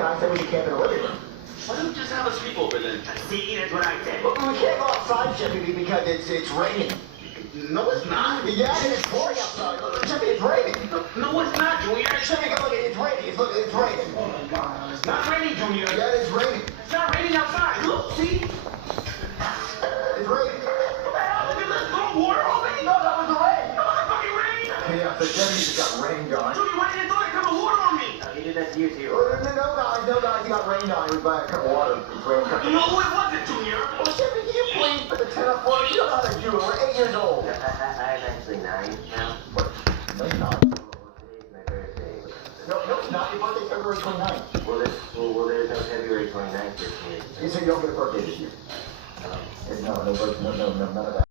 and I said we could camp in the living room. Why don't we just have a sleepover then? See, that's what I said. But we can't go outside, Jeffy, because it's raining. No, it's not. Yeah, and it's pouring outside. Look, Jeffy, it's raining. No, it's not, Junior. Jeffy, go look, it's raining. It's raining. Oh my God. It's not raining, Junior. Yeah, it's raining. It's not raining outside. Look, see? It's raining. What the hell? Look at this little water already. No, that was the rain. That was fucking rain. Yeah, so Jeffy just got rained on. Junior, why didn't you throw that cup of water on me? He did that to you, too. No, guys, he got rained on. He was buying a cup of water. It's raining. No, it wasn't, Junior. Well, Jeffy, can you please put the 10 up for us? You don't know how to do it. We're 8 years old. I'm actually 9 now. What? No, you're not. Today's my birthday. No, it's not. Your birthday's February 29th. Well, there's no February 29th this year. You said you don't get a birthday this year. No birthday, none of that.